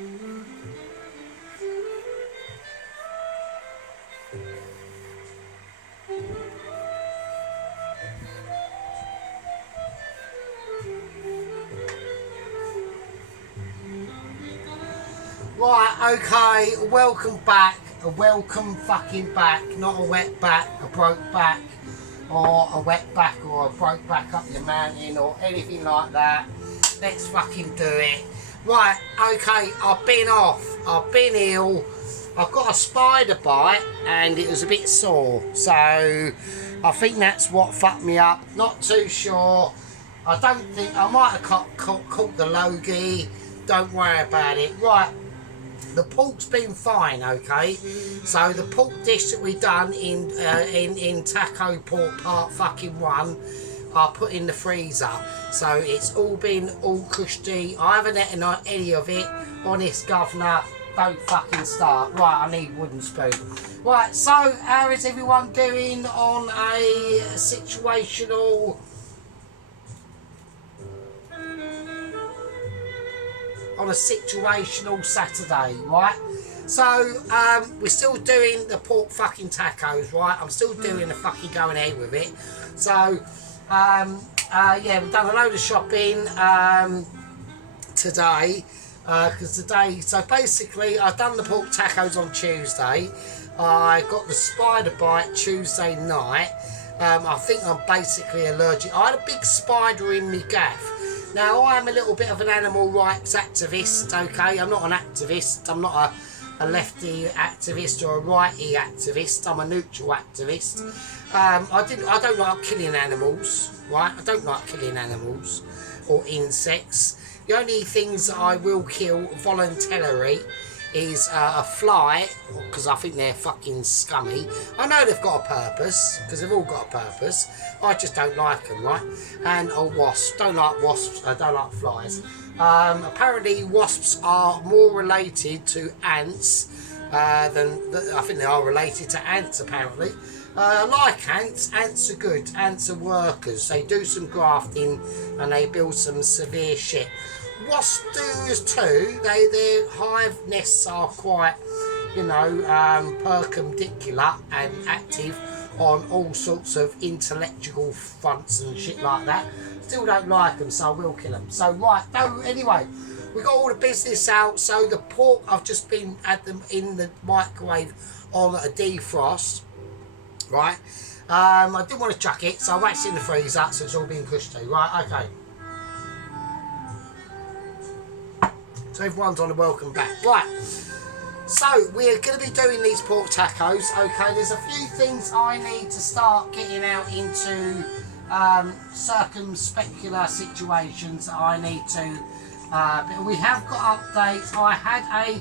Right, okay, welcome back. A welcome fucking back, not a wet back, a broke back, or a wet back, or a broke back up your mountain, or anything like that. Let's fucking do it. Right, okay, I've been off, I've been ill, I've got a spider bite, and it was a bit sore, so I think that's what fucked me up. Not too sure. I don't think, I might have caught the Logie, don't worry about it. Right. The pork's been fine, okay. So the pork dish that we done in Taco Pork Part fucking 1, I put in the freezer. So it's all been all cushy. I haven't eaten any of it. Honest governor, don't fucking start. Right, I need wooden spoon. Right, so how is everyone doing on a situational? On a situational Saturday, right? So we're still doing the pork fucking tacos, right? I'm still doing the fucking going ahead with it. So yeah, we've done a load of shopping today because today. So basically, I've done the pork tacos on Tuesday. I got the spider bite Tuesday night. I think I'm basically allergic. I had a big spider in my gaff. Now, I am a little bit of an animal rights activist, okay? I'm not an activist. I'm not a lefty activist or a righty activist. I'm a neutral activist. I don't like killing animals, right? I don't like killing animals or insects. The only things that I will kill voluntarily is a fly, because I think they're fucking scummy. I know they've got a purpose, because they've all got a purpose. I just don't like them, right? And a wasp. Don't like wasps. I don't like flies. Apparently wasps are more related to ants than I think they are related to ants, apparently. I like ants. Ants are good. Ants are workers. They do some grafting and they build some severe shit. Wasps do too. Their hive nests are quite, you know, perpendicular and active on all sorts of intellectual fronts and shit like that. Still don't like them, so I will kill them. So right, no, anyway, we got all the business out. So the pork, I've just been at them in the microwave on a defrost, right? I didn't want to chuck it, so I've actually in the freezer, so it's all been cushy, right? Okay. So everyone's on a welcome back. Right, so we're going to be doing these pork tacos. Okay, there's a few things I need to start getting out into circumspecular situations that I need to. But we have got updates. I had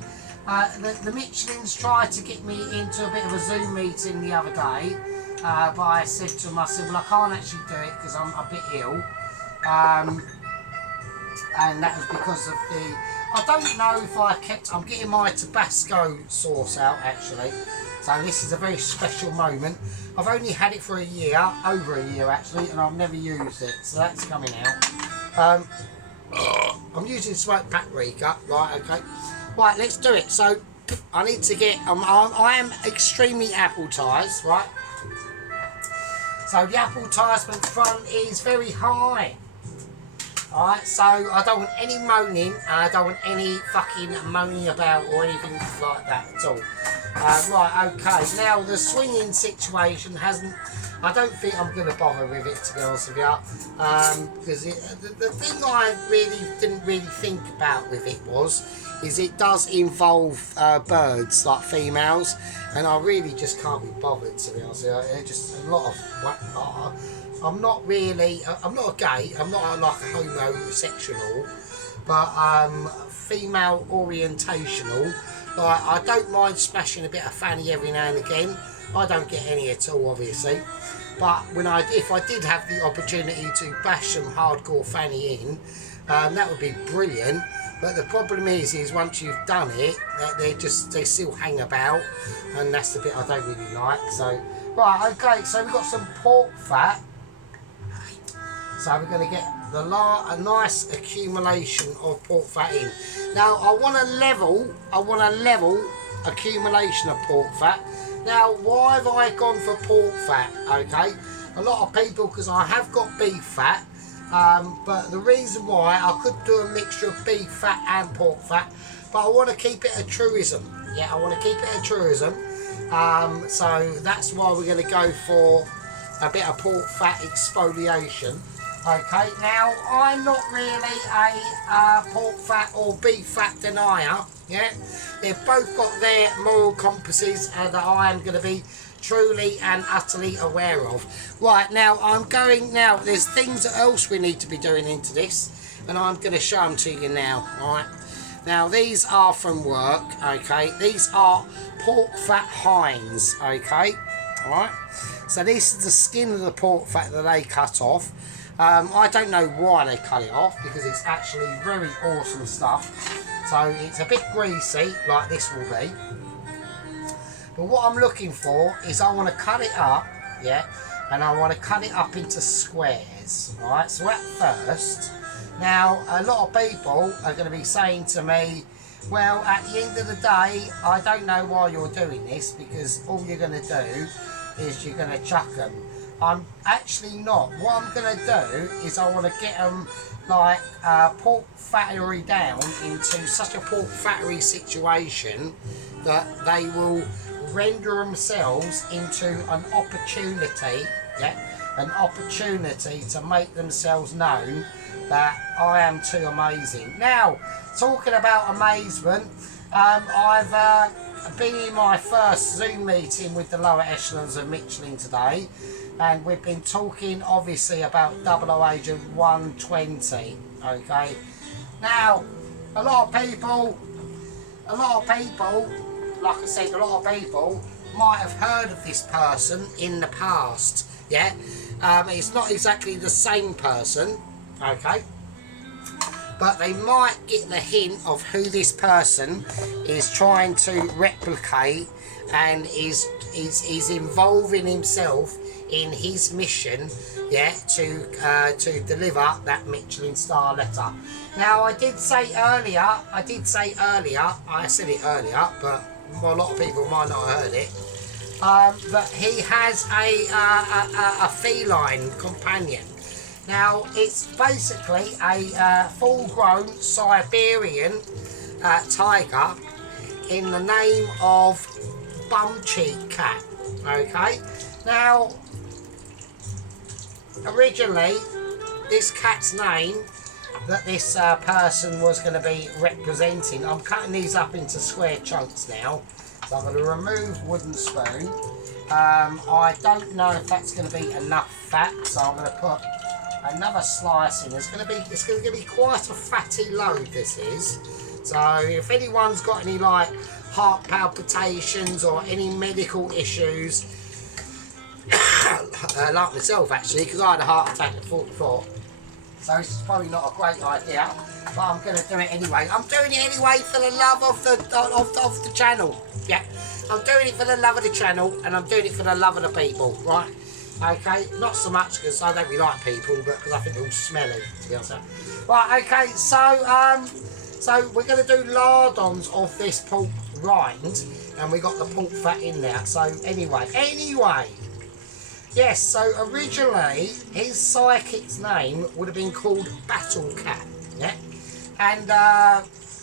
the Michelin's tried to get me into a bit of a Zoom meeting the other day, but I said to them, I said, well, I can't actually do it because I'm a bit ill. And that was because of the, I don't know if I'm getting my Tabasco sauce out actually. So this is a very special moment. I've only had it for a year, over a year actually, and I've never used it. So that's coming out. I'm using smoked paprika, right, okay. Right, let's do it. So I need to get, I am extremely appetized, right. So the appetizement front is very high. Alright, so I don't want any moaning, and I don't want any fucking moaning about or anything like that at all. Right, okay, now the swinging situation hasn't, I don't think I'm going to bother with it, to be honest with you, because the thing I didn't really think about with it is it does involve birds, like females, and I really just can't be bothered, to be honest with you. It's just a lot of, I'm not really, I'm not a gay, I'm not like a homosexual, but female orientational. Like, I don't mind smashing a bit of fanny every now and again. I don't get any at all, obviously. But if I did have the opportunity to bash some hardcore fanny in, that would be brilliant. But the problem is once you've done it, they still hang about, and that's the bit I don't really like. So, right, okay, so we've got some pork fat. So we're going to get a nice accumulation of pork fat in. Now I want a level accumulation of pork fat. Now why have I gone for pork fat? Okay, a lot of people, because I have got beef fat, but the reason why, I could do a mixture of beef fat and pork fat, but I want to keep it a truism. Yeah, I want to keep it a truism. So that's why we're going to go for a bit of pork fat exfoliation. Okay, now I'm not really a pork fat or beef fat denier. Yeah, they've both got their moral compasses that I am going to be truly and utterly aware of. Right, now there's things else we need to be doing into this, and I'm going to show them to you now. Right, now these are from work. Okay, these are pork fat hinds. Okay, all right, so this is the skin of the pork fat that they cut off. I don't know why they cut it off, because it's actually very awesome stuff. So it's a bit greasy, like this will be. But what I'm looking for is, I want to cut it up, yeah, and I want to cut it up into squares. Alright, so at first, now a lot of people are going to be saying to me, well, at the end of the day, I don't know why you're doing this, because all you're going to do is you're going to chuck them. I'm actually not. What I'm going to do is, I want to get them like pork fattery down into such a pork fattery situation that they will render themselves into an opportunity, yeah, an opportunity to make themselves known that I am too amazing. Now, talking about amazement, I've been in my first Zoom meeting with the lower echelons of Michelin today, and we've been talking obviously about 00 Agent 120. Okay, now a lot of people, like I said, a lot of people might have heard of this person in the past. Yeah, it's not exactly the same person. Okay, but they might get the hint of who this person is trying to replicate, and is involving himself in his mission, yeah, to deliver that Michelin star letter. Now I said it earlier, but a lot of people might not have heard it. But he has a feline companion. Now it's basically a full-grown Siberian tiger in the name of Bum Cheek Cat. Okay, now originally this cat's name that this person was going to be representing, I'm cutting these up into square chunks now, so I'm going to remove wooden spoon. I don't know if that's going to be enough fat, so I'm going to put another slice in. It's going to be quite a fatty load, this is. So if anyone's got any like heart palpitations or any medical issues, like myself actually, because I had a heart attack at 44, so this is probably not a great idea, but I'm going to do it anyway. I'm doing it anyway for the love of the channel. Yeah, I'm doing it for the love of the channel, and I'm doing it for the love of the people, right? Okay, not so much because I don't really like people, but because I think they're all smelly, to be honest. Right, okay, so we're going to do lardons of this pork rind, and we got the pork fat in there. So anyway, yes, so originally his psychic's name would have been called Battle Cat, yeah, and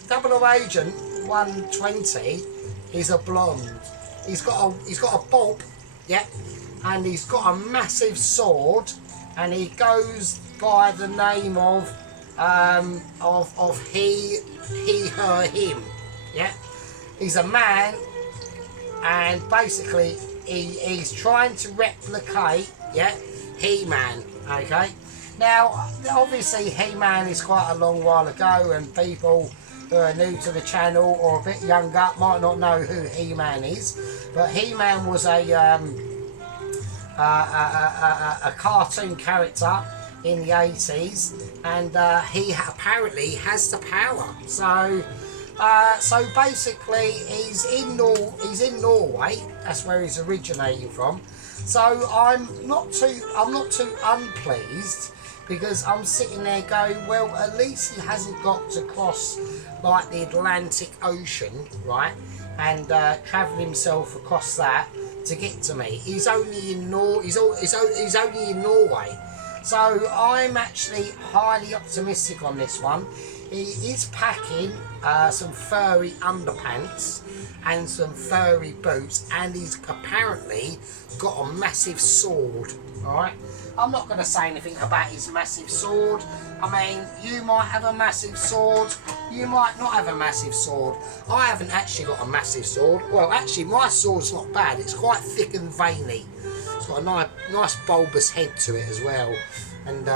00 Agent 120 is a blonde. He's got a bob, yeah, and he's got a massive sword, and he goes by the name of he, her, him, yeah. He's a man, and basically he's trying to replicate, yeah, He-Man. Okay, now obviously He-Man is quite a long while ago, and people who are new to the channel or a bit younger might not know who He-Man is, but He-Man was a cartoon character in the 80s, and he apparently has the power. So basically he's in Norway. That's where he's originating from. So I'm not too unpleased because I'm sitting there going, well, at least he hasn't got to cross like the Atlantic Ocean, right, and travel himself across that to get to me. He's only in he's only in Norway, so I'm actually highly optimistic on this one. He is packing some furry underpants and some furry boots, and he's apparently got a massive sword. Alright, I'm not going to say anything about his massive sword. I mean, you might have a massive sword, you might not have a massive sword. I haven't actually got a massive sword. Well, actually, my sword's not bad. It's quite thick and veiny. It's got a nice bulbous head to it as well, and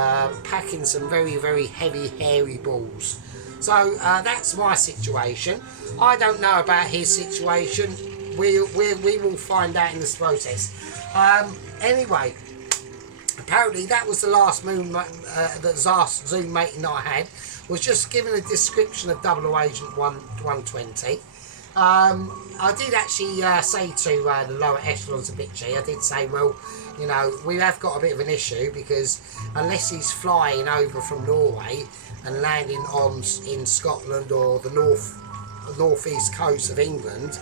packing some very, very heavy, hairy balls. So that's my situation. I don't know about his situation. We will find out in this process. Anyway, apparently that was the last moon that last Zoom meeting I had. Was just giving a description of 00 Agent 120. I did actually say to the lower echelons a bit, I did say, well, you know, we have got a bit of an issue, because unless he's flying over from Norway and landing in Scotland or the northeast coast of England,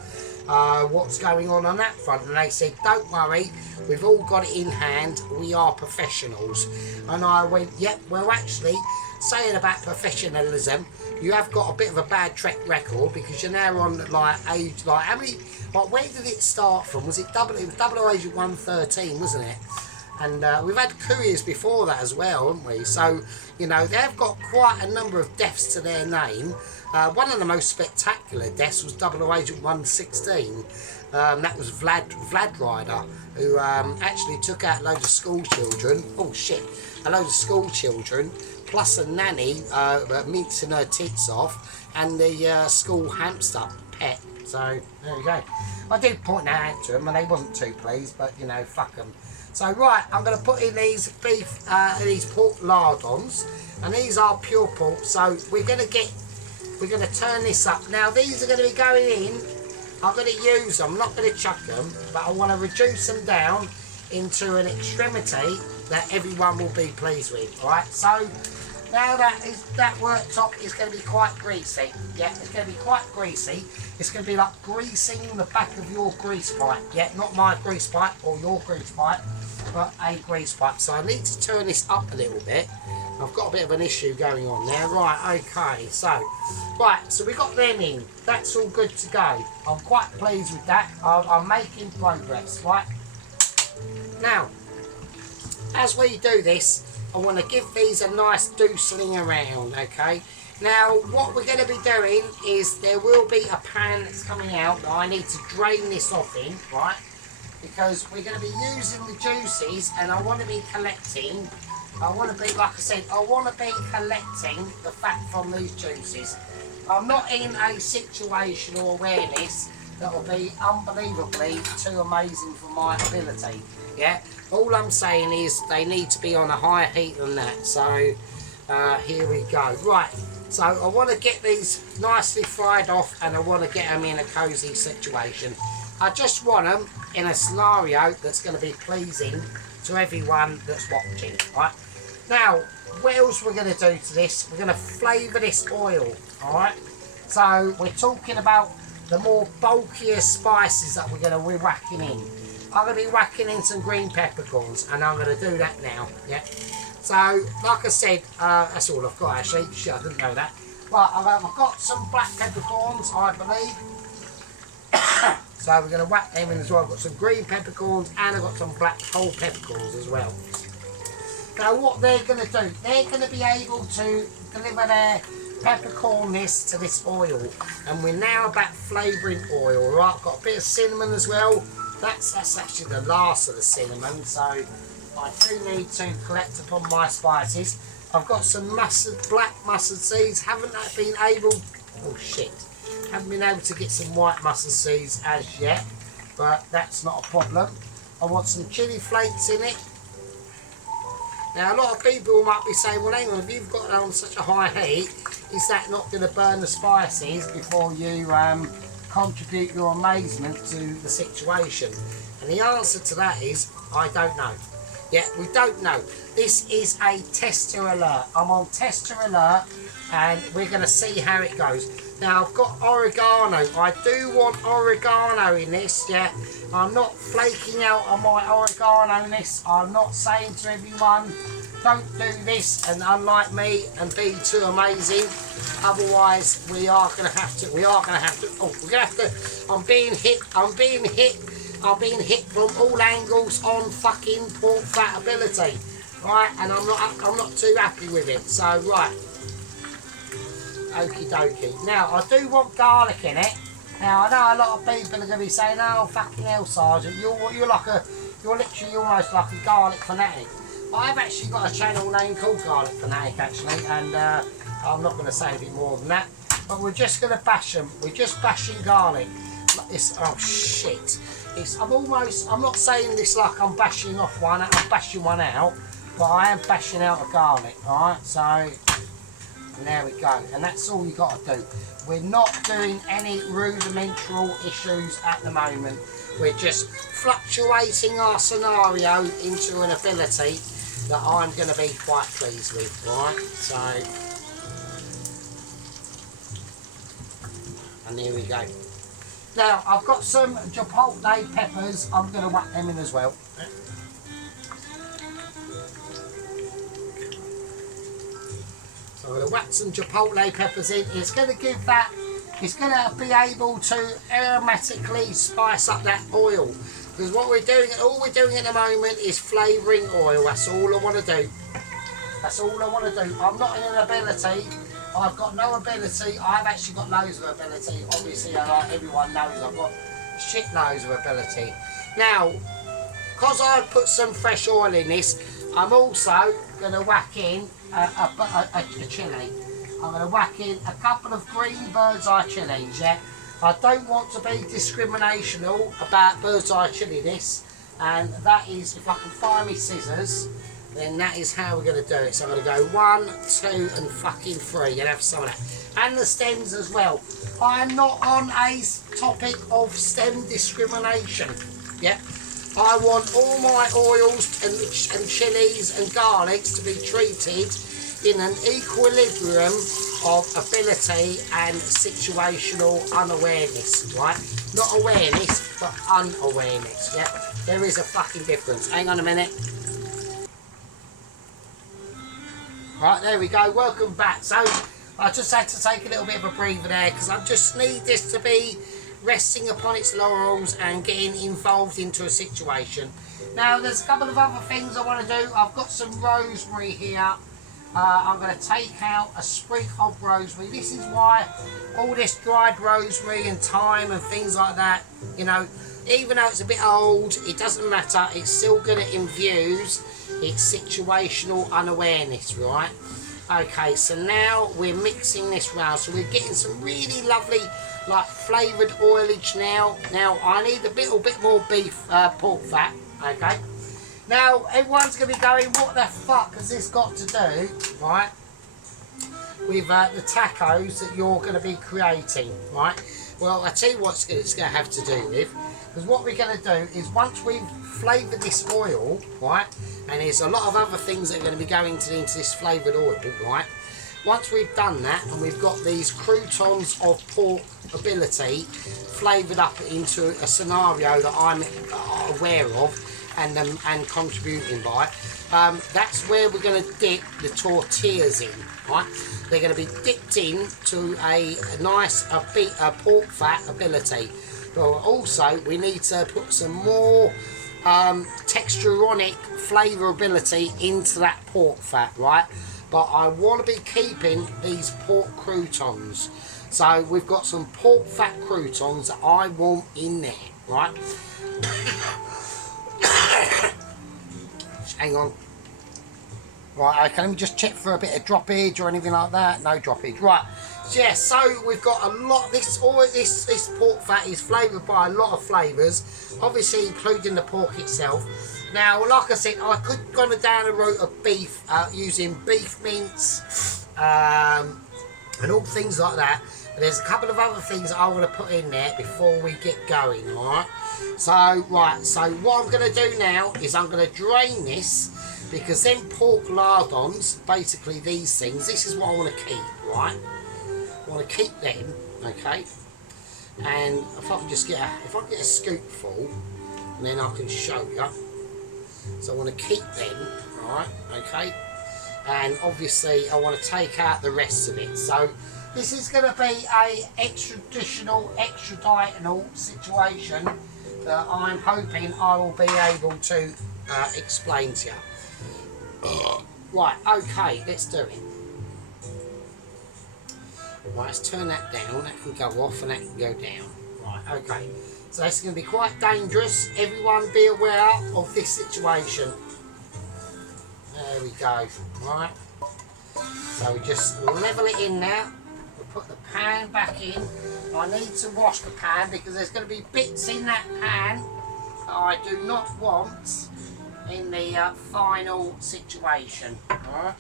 what's going on that front? And they said, don't worry, we've all got it in hand, we are professionals. And I went, yep, well, actually, saying about professionalism, you have got a bit of a bad track record, because you're now on like age, like how many, like where did it start from? Was it double Agent 113, wasn't it? And we've had couriers before that as well, haven't we? So, you know, they've got quite a number of deaths to their name. One of the most spectacular deaths was 00 Agent 116. That was Vlad Ryder, who actually took out a load of school children. Oh shit, a load of school children, plus a nanny mincing her tits off, and the school hamster pet. So there you go. I did point that out to them, and they wasn't too pleased, but you know, fuck them. So right, I'm going to put in these these pork lardons, and these are pure pork. So we're going to turn this up. Now these are going to be going in. I'm going to use them. I'm not going to chuck them, but I want to reduce them down into an extremity that everyone will be pleased with. All right. So now that worktop is going to be quite greasy. Yeah, it's going to be quite greasy. It's going to be like greasing the back of your grease pipe. Yeah, not my grease pipe or your grease pipe, but a grease pipe. So I need to turn this up a little bit. I've got a bit of an issue going on there. Right, okay, so we got them in. That's all good to go. I'm quite pleased with that. I'm making progress, right? Now, as we do this, I want to give these a nice doosling around, okay? Now, what we're going to be doing is there will be a pan that's coming out that I need to drain this off in, right? Because we're going to be using the juices, and I want to be collecting, I want to be, like I said, I want to be collecting the fat from these juices. I'm not in a situational awareness that will be unbelievably too amazing for my ability, yeah? All I'm saying is they need to be on a higher heat than that, so here we go. Right, so I want to get these nicely fried off, and I want to get them in a cosy situation. I just want them in a scenario that's going to be pleasing to everyone that's watching, right? Now, what else we're going to do to this? We're going to flavour this oil, alright? So, we're talking about the more bulkier spices that we're going to be whacking in. I'm going to be whacking in some green peppercorns, and I'm going to do that now, yeah? So, like I said, that's all I've got actually. Shit, I didn't know that. Right, I've got some black peppercorns, I believe. So we're going to whack them in as well. I've got some green peppercorns, and I've got some black whole peppercorns as well. Now what they're going to do, they're going to be able to deliver their peppercornness to this oil. And we're now about flavouring oil, right? I've got a bit of cinnamon as well. That's actually the last of the cinnamon, so I do need to collect upon my spices. I've got some black mustard seeds. Haven't been able to get some white mustard seeds as yet, but that's not a problem. I want some chili flakes in it. Now a lot of people might be saying, well hang on, if you've got it on such a high heat, is that not going to burn the spices before you contribute your amazement to the situation? And the answer to that is, I don't know. Yeah, we don't know. This is a tester alert. I'm on tester alert, and we're going to see how it goes. Now, I've got oregano. I do want oregano in this, yeah. I'm not flaking out on my oregano in this. I'm not saying to everyone, don't do this and unlike me and be too amazing. Otherwise, we are going to have to, oh, we're going to have to, I'm being hit from all angles on fucking pork fat ability, right? And I'm not too happy with it. So right, okie dokie. Now I do want garlic in it. Now I know a lot of people are going to be saying, "Oh fucking hell, Sergeant, you're literally almost like a garlic fanatic." I've actually got a channel name called Garlic Fanatic actually, and I'm not going to say anything more than that. But we're just going to bash them. We're just bashing garlic. Oh shit. I'm not saying this like I'm bashing off one, I'm bashing one out, but I am bashing out a garlic, alright? So, and there we go, and that's all you got to do. We're not doing any rudimental issues at the moment. We're just fluctuating our scenario into an ability that I'm going to be quite pleased with, right? So, and there we go. Now, I've got some chipotle peppers. I'm going to whack them in as well. So I'm going to whack some chipotle peppers in. It's going to give that, it's going to be able to aromatically spice up that oil. Because what we're doing, all we're doing at the moment is flavouring oil. That's all I want to do. That's all I want to do. I'm not in an ability. I've got no ability. I've actually got loads of ability. Obviously, like everyone knows, I've got shit loads of ability. Now, because I've put some fresh oil in this, I'm also going to whack in a chilli. I'm going to whack in a couple of green bird's eye chilies, yeah? I don't want to be discriminational about bird's eye chili this, and that is, if I can find me scissors, then that is how we're going to do it. So I'm going to go 1, 2 and fucking 3 and have some of that. And the stems as well. I'm not on a topic of stem discrimination. Yeah. I want all my oils and chilies and garlics to be treated in an equilibrium of ability and situational unawareness, right? Not awareness, but unawareness, yeah? There is a fucking difference. Hang on a minute. Right, there we go, welcome back. So, I just had to take a little bit of a breather there because I just need this to be resting upon its laurels and getting involved into a situation. Now, there's a couple of other things I want to do. I've got some rosemary here. I'm going to take out a sprig of rosemary. This is why all this dried rosemary and thyme and things like that, you know, even though it's a bit old, it doesn't matter. It's still going to infuse its situational unawareness, right? Okay, so now we're mixing this round. So we're getting some really lovely, like, flavoured oilage now. Now, I need a little bit more beef, pork fat, okay? Now, everyone's going to be going, what the fuck has this got to do, right, with the tacos that you're going to be creating, right? Well, I tell you what it's going to have to do with, because what we're going to do is once we've flavoured this oil, right, and there's a lot of other things that are going to be going into this flavoured oil, right, once we've done that and we've got these croutons of pork ability flavoured up into a scenario that I'm aware of, and contributing by, that's where we're going to dip the tortillas in, right? They're going to be dipped in to a nice pork fat ability. But also, we need to put some more texturonic flavourability into that pork fat, right? But I want to be keeping these pork croutons. So we've got some pork fat croutons that I want in there, right? Hang on. Right, okay, let me just check for a bit of droppage or anything like that. No droppage. Right. So yeah, so we've got a lot. This pork fat is flavoured by a lot of flavours, obviously including the pork itself. Now, like I said, I could go down the route of beef, using beef mince and all things like that. But there's a couple of other things I want to put in there before we get going, alright? So what I'm going to do now is I'm going to drain this, because them pork lardons, basically these things, this is what I want to keep, right? I want to keep them, okay? And if I can just get a scoop full, and then I can show you. So I want to keep them, right? Okay. And obviously I want to take out the rest of it. So this is going to be a extraditional situation that I'm hoping I will be able to explain to you. Right, okay, let's do it. Right, let's turn that down. That can go off and that can go down. Right, okay. So it's going to be quite dangerous. Everyone be aware of this situation. There we go. Right. So we just level it in now. We'll put the pan back in. I need to wash the pan because there's going to be bits in that pan that I do not want in the final situation. Alright.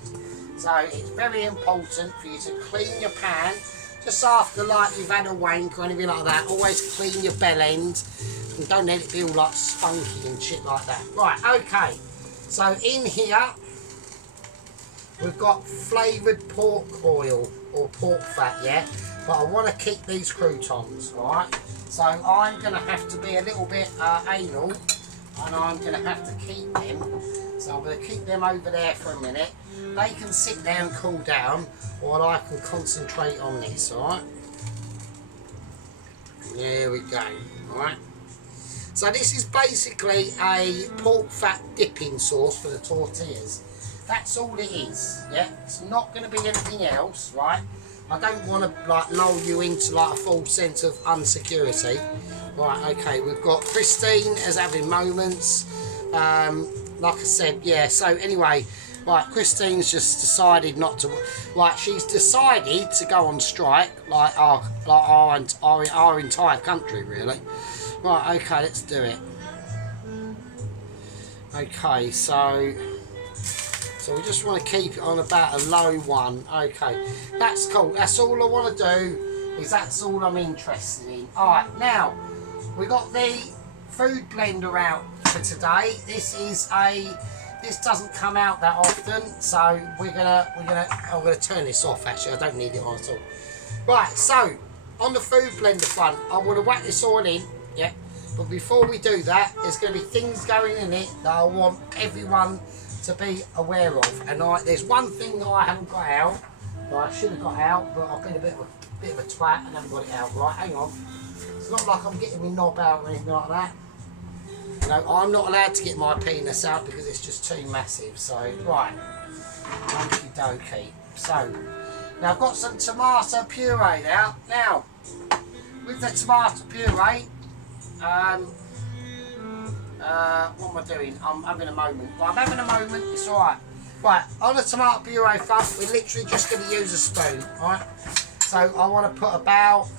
So it's very important for you to clean your pan just after, like, you've had a wank or anything like that. Always clean your bell end and don't let it be all like spunky and shit like that. Right, okay. So in here we've got flavoured pork oil or pork fat, yeah? But I want to keep these croutons, alright? So I'm going to have to be a little bit anal, and I'm going to have to keep them. So I'm going to keep them over there for a minute. They can sit there and cool down while I can concentrate on this, alright? There we go, alright? So this is basically a pork fat dipping sauce for the tortillas. That's all it is, yeah? It's not going to be anything else, right? I don't want to, like, lull you into, like, a false sense of unsecurity. Right, okay, we've got Christine as having moments. Like I said, yeah, so anyway, right, Christine's just decided not to, like, she's decided to go on strike, like our entire country, really. Right, okay, let's do it. Okay, so we just want to keep it on about a low one. Okay, that's cool. That's all I want to do, is that's all I'm interested in. Alright, now, we got the food blender out for today. This doesn't come out that often, so I'm gonna turn this off. Actually, I don't need it on at all. Right, so on the food blender front, I want to whack this all in, yeah. But before we do that, there's going to be things going in it that I want everyone to be aware of. And there's one thing that I haven't got out, that I should have got out, but I've been a bit of a twat and haven't got it out. Right, hang on. It's not like I'm getting my knob out or anything like that. You know, I'm not allowed to get my penis out because it's just too massive. So, right, okie dokie. So, now I've got some tomato puree out. Now, with the tomato puree, what am I doing? I'm having a moment. Well, I'm having a moment, it's alright. Right, on the tomato puree front, we're literally just going to use a spoon, alright? So I want to put about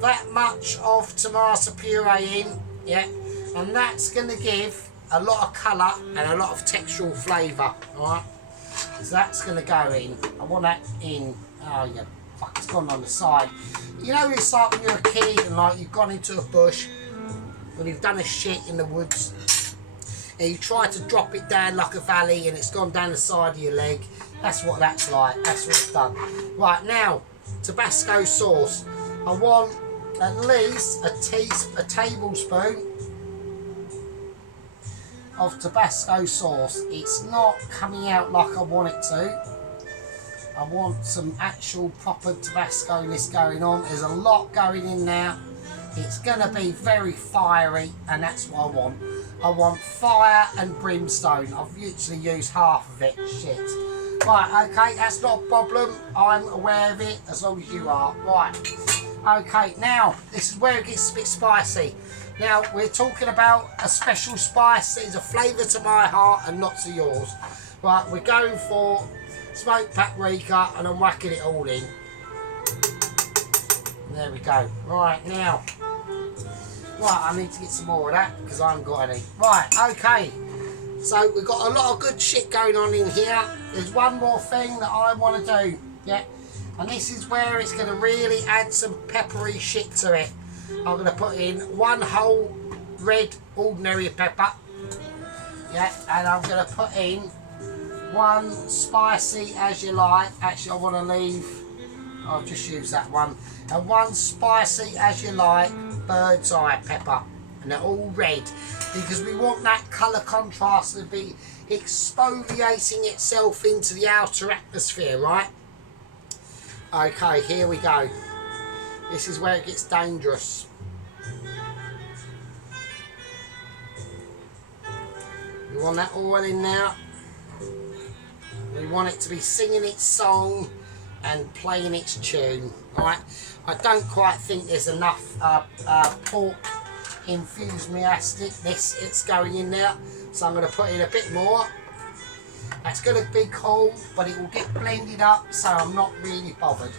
that much of tomato puree in, yeah? And that's going to give a lot of colour and a lot of textural flavour, alright? So that's going to go in. I want that in. Oh, yeah, fuck, it's gone on the side. You know, it's like when you're a kid and, like, you've gone into a bush, when you've done a shit in the woods, and you try to drop it down like a valley and it's gone down the side of your leg. That's what that's like. That's what it's done. Right, now, Tabasco sauce. I want at least a tablespoon of Tabasco sauce. It's not coming out like I want it to. I want some actual proper Tabasco-ness going on. There's a lot going in now. It's going to be very fiery, and that's what I want. I want fire and brimstone. I've literally used half of it. Shit. Right, okay, that's not a problem. I'm aware of it, as long as you are. Right. Okay, now, this is where it gets a bit spicy. Now, we're talking about a special spice that is a flavour to my heart and not to yours. Right, we're going for smoked paprika, and I'm whacking it all in. There we go. Right, now. Right, I need to get some more of that because I haven't got any. Right, okay. So we've got a lot of good shit going on in here. There's one more thing that I want to do. Yeah. And this is where it's going to really add some peppery shit to it. I'm going to put in 1 whole red ordinary pepper. Yeah, and I'm going to put in 1 spicy as you like. Actually, I want to leave, I'll just use that one. And 1 spicy as you like bird's eye pepper. And they're all red because we want that colour contrast to be exfoliating itself into the outer atmosphere, right? Okay, here we go. This is where it gets dangerous. We want that oil in there. We want it to be singing its song and playing its tune, right? I don't quite think there's enough pork infused miastic. It's going in there, so I'm going to put in a bit more. That's going to be cool, but it will get blended up, so I'm not really bothered.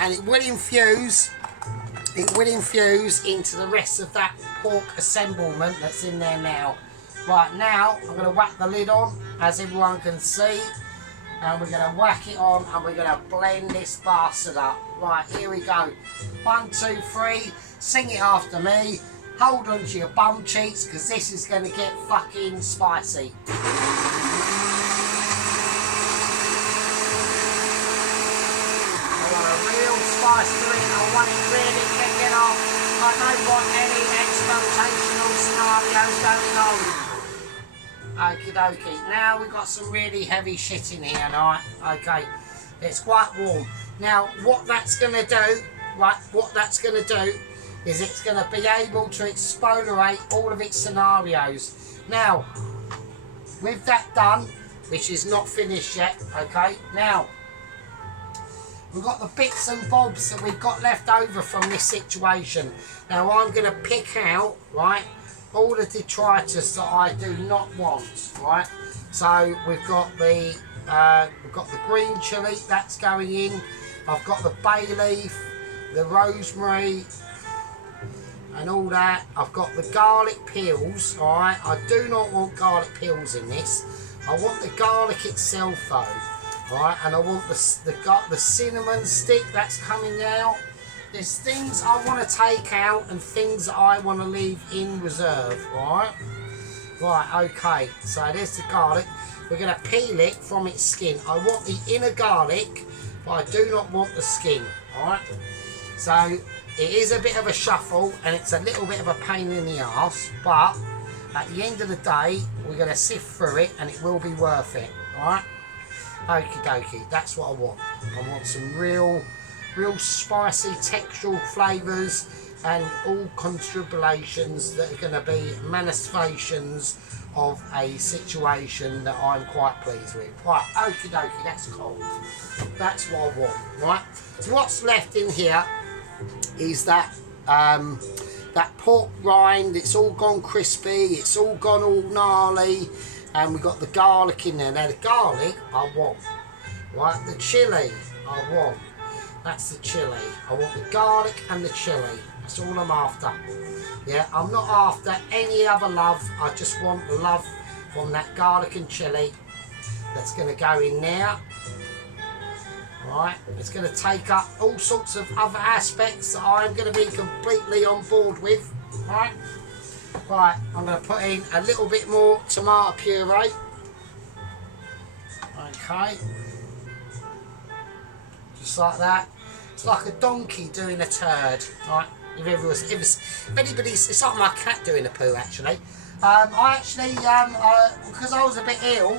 And it will infuse into the rest of that pork assemblement that's in there now. Right, now I'm going to whack the lid on, as everyone can see, and we're going to whack it on and we're going to blend this bastard up. Right, here we go. 1, 2, 3, sing it after me. Hold on to your bum cheeks, because this is going to get fucking spicy. I want a real spice to it. I want it really kicking off. I don't want any exploitational scenarios going on. Okie dokie. Now we've got some really heavy shit in here, right? Okay. It's quite warm. Now, what that's going to do, right, is it's going to be able to exfoliate all of its scenarios. Now, with that done, which is not finished yet, okay, now, we've got the bits and bobs that we've got left over from this situation. Now, I'm going to pick out, right, all the detritus that I do not want, right? So, we've got the green chilli, that's going in. I've got the bay leaf, the rosemary, and all that. I've got the garlic peels, alright? I do not want garlic peels in this. I want the garlic itself though, alright? And I want the cinnamon stick that's coming out. There's things I want to take out and things that I want to leave in reserve, alright? Right, okay, so there's the garlic. We're going to peel it from its skin. I want the inner garlic, but I do not want the skin, alright? So, it is a bit of a shuffle and it's a little bit of a pain in the arse, but at the end of the day, we're going to sift through it and it will be worth it, alright? Okie dokie, that's what I want. I want some real spicy textural flavours and all contributions that are going to be manifestations of a situation that I'm quite pleased with. Right, okie dokie, that's cool. That's what I want, right? So what's left in here is that that pork rind. It's all gone crispy, it's all gone all gnarly, and we've got the garlic in there. Now the garlic I want, right? The chilli I want. That's the chilli. I want the garlic and the chilli. That's all I'm after. Yeah, I'm not after any other love. I just want the love from that garlic and chilli. That's going to go in there. Right, it's going to take up all sorts of other aspects that I'm going to be completely on board with. Right, I'm going to put in a little bit more tomato puree. Okay, just like that. It's like a donkey doing a turd. Right, if anybody's, it's like my cat doing a poo actually. Because I was a bit ill.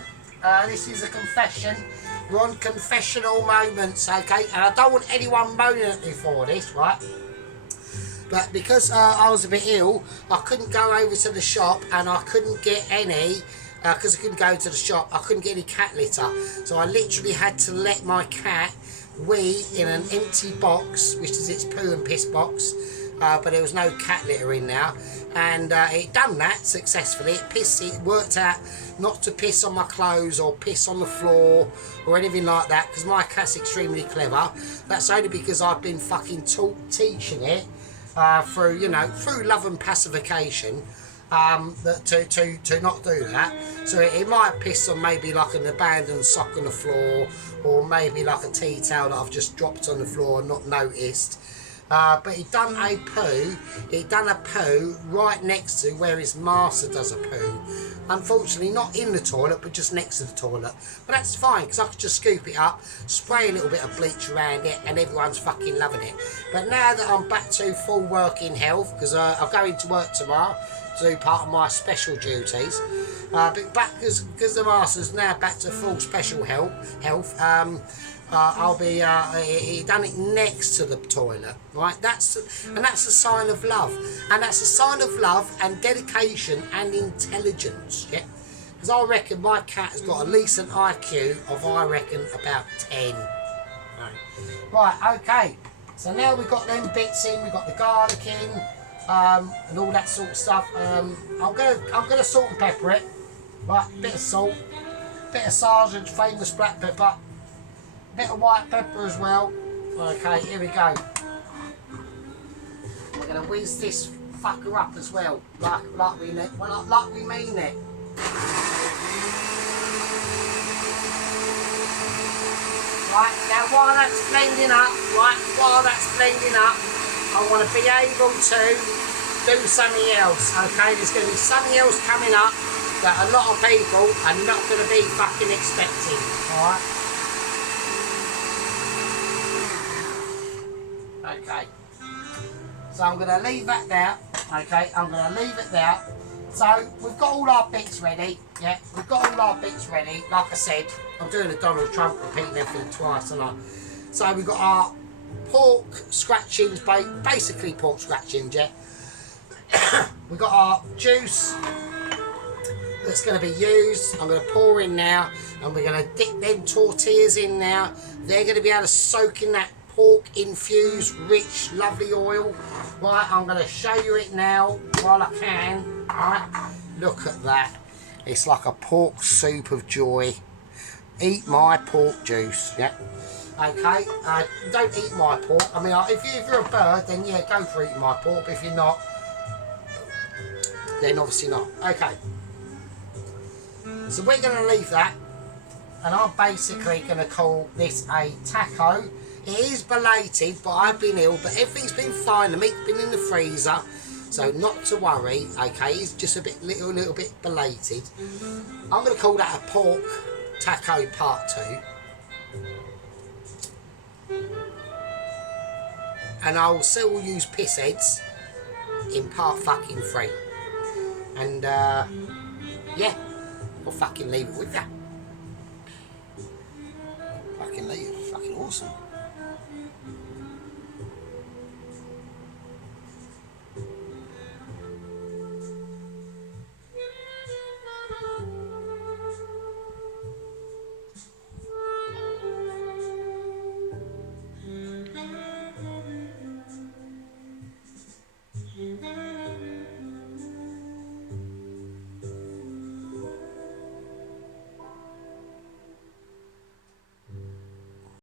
This is a confession. We're on confessional moments, okay? And I don't want anyone moaning at me for this, right? But because I was a bit ill, I couldn't go over to the shop and I couldn't get any, because I couldn't go to the shop, I couldn't get any cat litter. So I literally had to let my cat wee in an empty box, which is its poo and piss box. But there was no cat litter in there. And it done that successfully. It worked out not to piss on my clothes or piss on the floor or anything like that, because my cat's extremely clever. That's only because I've been fucking teaching it through love and pacification. to not do that. So it might piss on maybe like an abandoned sock on the floor, or maybe like a tea towel that I've just dropped on the floor and not noticed. But he done a poo. He done a poo right next to where his master does a poo. Unfortunately, not in the toilet, but just next to the toilet. But that's fine, because I could just scoop it up, spray a little bit of bleach around it, and everyone's fucking loving it. But now that I'm back to full working health, because I'll go into work tomorrow to do part of my special duties. But back because the master's now back to full special health. I'll be. He done it next to the toilet, right? That's a sign of love, and that's a sign of love and dedication and intelligence. Yeah, because I reckon my cat has got at least an IQ of I reckon about 10. Right. Okay. So now we've got them bits in. We've got the garlic in, and all that sort of stuff. I'm gonna salt and pepper it. Right, bit of salt, bit of Sergeant's famous black pepper. Bit of white pepper as well. Okay, here we go. We're gonna whiz this fucker up as well, like we mean it. Right, now while that's blending up, I want to be able to do something else. Okay, there's going to be something else coming up that a lot of people are not going to be fucking expecting. All right. Okay, so I'm going to leave that there. Okay, I'm going to leave it there. So we've got all our bits ready. Yeah, we've got all our bits ready. Like I said, I'm doing a Donald Trump, repeating everything twice, and so we've got our pork scratchings, basically pork scratchings. Yeah, we've got our juice that's going to be used. I'm going to pour in now, and we're going to dip them tortillas in now. They're going to be able to soak in that pork infused rich lovely oil. Right, I'm going to show you it now while I can. Right, look at that, it's like a pork soup of joy. Eat my pork juice. Yeah, okay, don't eat my pork. I mean, if you're a bird, then yeah, go for eating my pork, but if you're not, then obviously not. Okay, so we're going to leave that, and I'm basically going to call this a taco. It is belated, but I've been ill, but everything's been fine. The meat's been in the freezer, so not to worry. Okay, it's just a little bit belated. I'm going to call that a pork taco part 2, and I will still use piss heads in part fucking 3. And yeah, I'll fucking leave it with that. Fucking leave it. Fucking awesome. Mm-hmm.